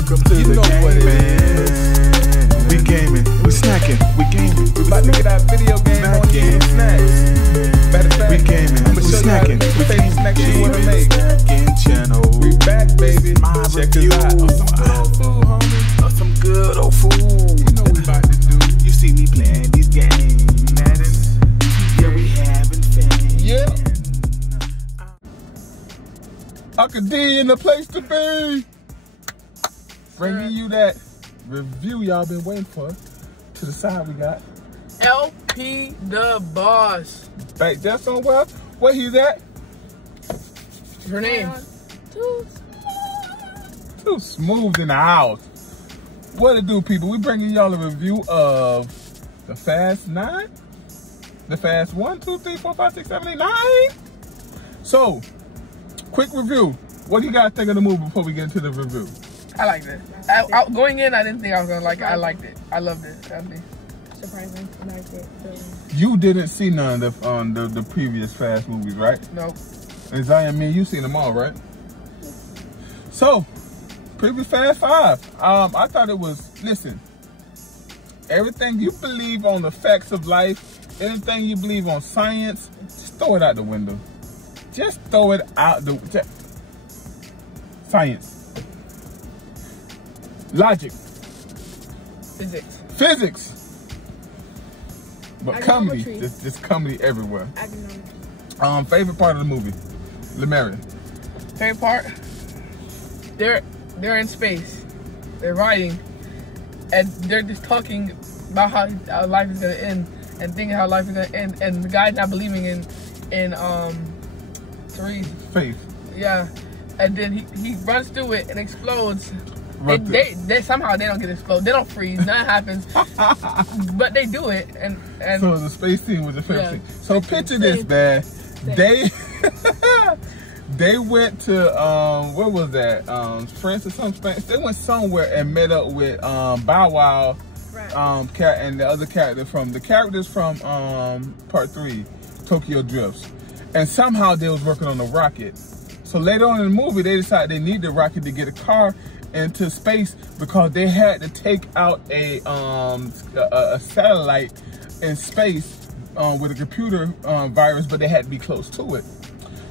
Welcome to the gaming. We gaming, we snacking, we gaming. We about to get our video game on and snacks. Matter of fact, we gaming, we snacking, we gaming. Snacks you wanna make. Snacking channel. We back, baby. Check us out. Some good old food, homie. Some good old food. You know what we about to do. You see me playing these games, Madden. Yeah, we having fun. Yeah. Uncle D in the place to be. Bringing you that review y'all been waiting for. To the side we got LP the boss. back there somewhere. Where he's at? Her name? Too smooth in the house. What it do, people? We bringing y'all a review of the Fast 9. The Fast 1, 2, 3, 4, 5, 6, 7, 8, 9. So, quick review. What do you guys think of the movie before we get into the review? I liked it. Going in, I didn't think I was gonna like it. I liked it. I loved it. Surprising. I liked it. You didn't see none of the previous Fast movies, right? Nope. And Zion, me and you seen them all, right? So, previous Fast 5. I thought it was, listen, everything you believe on the facts of life, anything you believe on science, just throw it out the window. Just throw it out the science. Logic. Physics. But comedy. Just comedy everywhere. Favorite part of the movie? Lemarian. Favorite part? They're in space. They're riding. And they're just talking about how life is gonna end and thinking how life is gonna end, and the guy's not believing in Therese. Faith. Yeah. And then he runs through it and explodes. They somehow they don't get exploded. They don't freeze. Nothing happens. But they do it. And so the space team was the first thing. So picture this, man. They went to where was that? France or something. They went somewhere and met up with Bow Wow, and the other character from Part 3, Tokyo Drifts, and somehow they was working on a rocket. So later on in the movie, they decided they need the rocket to get a car into space because they had to take out a satellite in space with a computer virus, but they had to be close to it.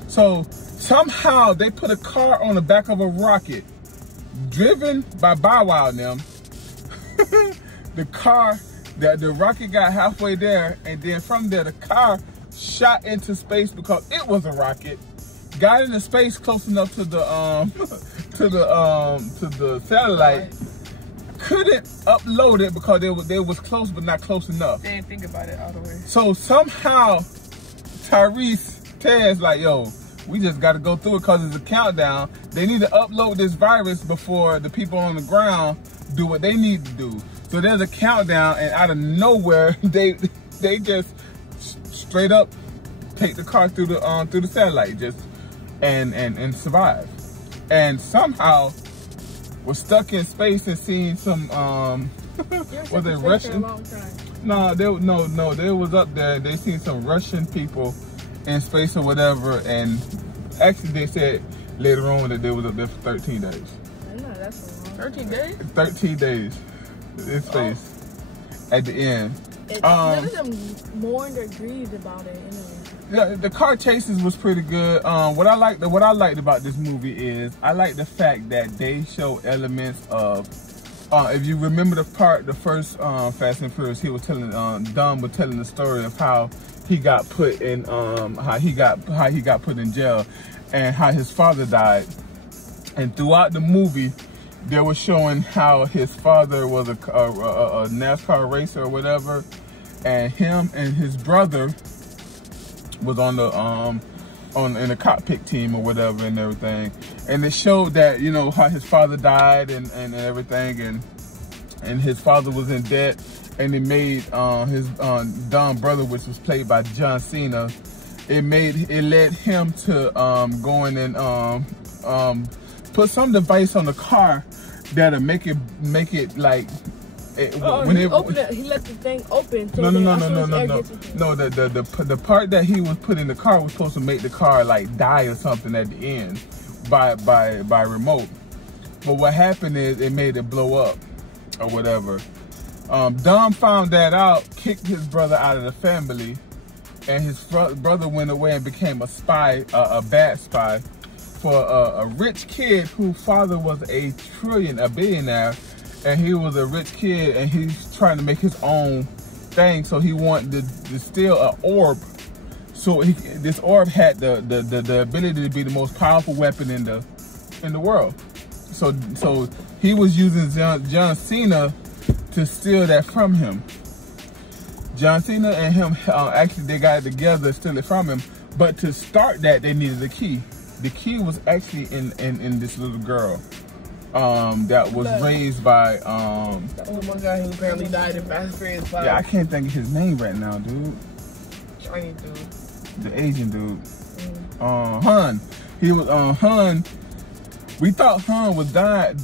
So somehow they put a car on the back of a rocket driven by Bow Wow and them. The rocket got halfway there, and then from there the car shot into space because it was a rocket. Got into space close enough to the satellite. Couldn't upload it because they was close but not close enough. They didn't think about it all the way. So somehow Ted's like, yo, we just got to go through it because it's a countdown. They need to upload this virus before the people on the ground do what they need to do. So there's a countdown, and out of nowhere, they just straight up take the car through the satellite, just and survive. And somehow we're stuck in space and seeing some was it Russian? No, they was up there. They seen some Russian people in space or whatever, and actually they said later on that they was up there for 13 days. I know, that's a long 13 days? 13 days in space at the end. None of them mourned or grieved about it anyway. Yeah, the car chases was pretty good. What I liked about this movie is I like the fact that they show elements of. If you remember the first Fast and Furious, he was telling Dom was telling the story of how he got put in how he got put in jail, and how his father died. And throughout the movie, they were showing how his father was a NASCAR racer or whatever, and him and his brother was on the in the cockpit team or whatever and everything. And it showed that, you know, how his father died and everything, and his father was in debt, and it made his Don brother, which was played by John Cena, it led him to go in and put some device on the car that'll make it like when he let the thing open. So no. The part that he was put in the car was supposed to make the car like die or something at the end by remote. But what happened is it made it blow up or whatever. Dom found that out, kicked his brother out of the family, and his brother went away and became a spy, a bad spy, for a rich kid whose father was a billionaire, and he was a rich kid, and he's trying to make his own thing, so he wanted to steal an orb. So this orb had the ability to be the most powerful weapon in the world. So he was using John Cena to steal that from him. John Cena and him, actually they got it together, steal it from him. But to start that, they needed a key. The key was actually in this little girl that was raised by the one guy who apparently died in Fast and Furious 5. Yeah, I can't think of his name right now, dude. Chinese dude. The Asian dude. Han. He was Han. We thought Han was dead,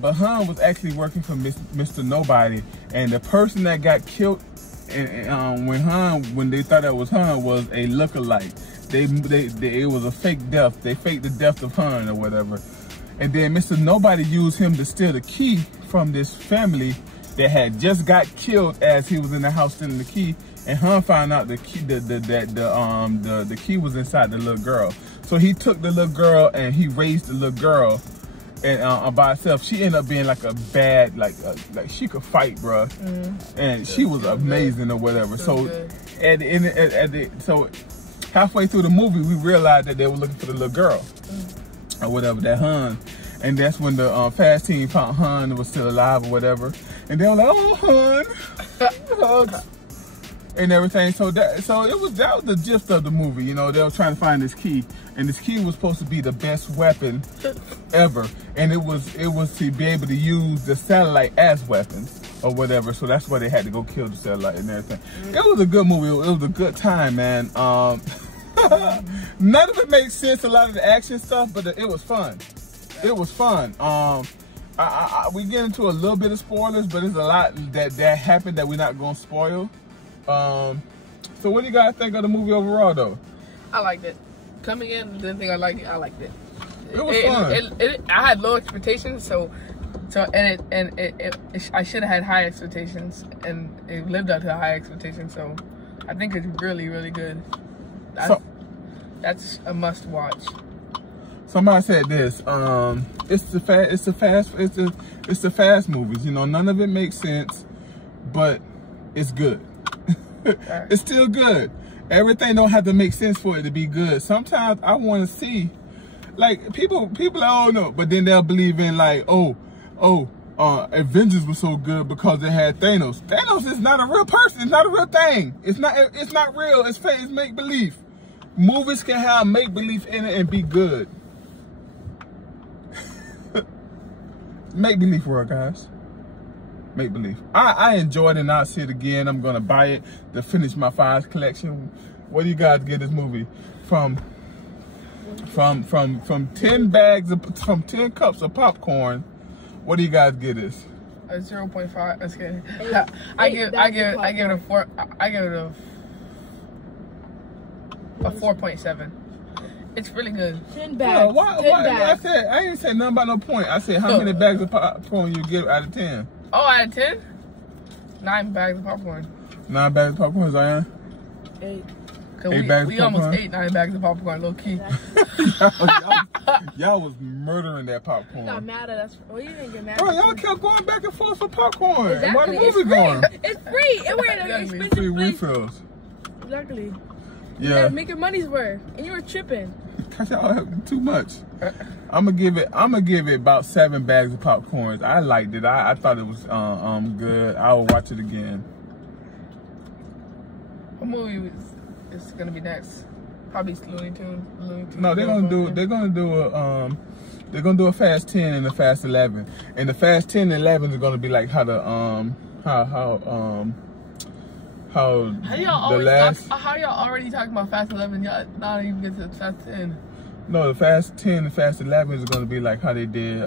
but Han was actually working for Mr. Nobody, and the person that got killed, when they thought that was Han, was a lookalike. It was a fake death. They faked the death of Han or whatever, and then Mr. Nobody used him to steal the key from this family that had just got killed as he was in the house stealing the key, and Han found out the key the key was inside the little girl. So he took the little girl and he raised the little girl, and by herself. She ended up being like a bad, like she could fight, bruh, and she was amazing or whatever. So at the end, so halfway through the movie, we realized that they were looking for the little girl or whatever, that Han, and that's when the Fast team found Han was still alive or whatever, and they were like, "Oh, Han," hugs and everything. So that was the gist of the movie. You know, they were trying to find this key, and this key was supposed to be the best weapon ever, and it was to be able to use the satellite as weapons or whatever. So that's why they had to go kill the satellite and everything. It was a good movie. It was a good time, man. None of it makes sense, a lot of the action stuff, but it was fun. It was fun. We get into a little bit of spoilers, but there's a lot that happened that we're not gonna spoil. So what do you guys think of the movie overall, though? I liked it. Coming in, didn't think I liked it. I liked it. It was fun. I had low expectations, I should have had high expectations, and it lived up to high expectations. So I think it's really, really good. That's a must watch. Somebody said this. It's the fast movies. You know, none of it makes sense, but it's good. It's still good. Everything don't have to make sense for it to be good. Sometimes I want to see, like, people I don't know, but then they'll believe in like, Avengers was so good because they had Thanos. Thanos is not a real person. It's not a real thing. It's not real. It's fake. It's make believe. Movies can have make believe in it and be good. Make believe work, guys. Make believe. I enjoyed it, and I'll see it again. I'm gonna buy it to finish my 5 collection. What do you guys get this movie from 10 cups of popcorn? What do you guys get this? A 0.5. That's good. I give it a 4. I give it a 4.7. It's really good. 10 bags. Why, 10 bags. I ain't say nothing about no point. I said how many bags of popcorn you give out of 10? Oh, out of 10? 9 bags of popcorn. 9 bags of popcorn, Zion? 8. 8 bags we of popcorn? almost ate 9 bags of popcorn, low key. y'all was murdering that popcorn. You got mad at us. Well, you didn't get mad. Bro, y'all kept going back and forth for popcorn. Exactly. Why the movie going? It's free. And we're in an expensive Free place. refills. Exactly. Yeah. You gotta make your money's worth, and you were tripping. Cause y'all have too much. I'm gonna give it about 7 bags of popcorns. I liked it. I thought it was good. I will watch it again. What movie is gonna be next? Probably Looney Tunes. No, they're gonna do a Fast 10 and a Fast 11. And the Fast 10 and 11 is gonna be like how y'all already talking about Fast 11? Y'all not even get to Fast 10. No, the Fast 10 and Fast 11 is gonna be like how they did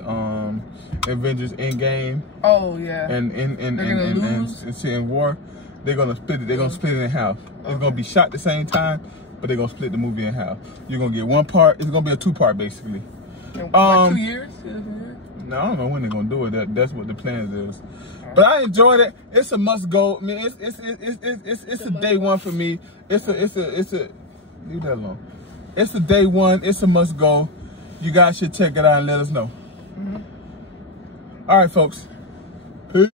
Avengers Endgame. Oh yeah. And in War, they're gonna split it. They're gonna split it in half. Okay. It's gonna be shot the same time, but they're gonna split the movie in half. You're gonna get one part. It's gonna be a 2-part basically. Like 2 years? No, I don't know when they're gonna do it. That's what the plans is. But I enjoyed it. It's a must go. I mean, it's a day one for me. It's a leave that alone. It's a day one. It's a must go. You guys should check it out and let us know. All right, folks. Peace.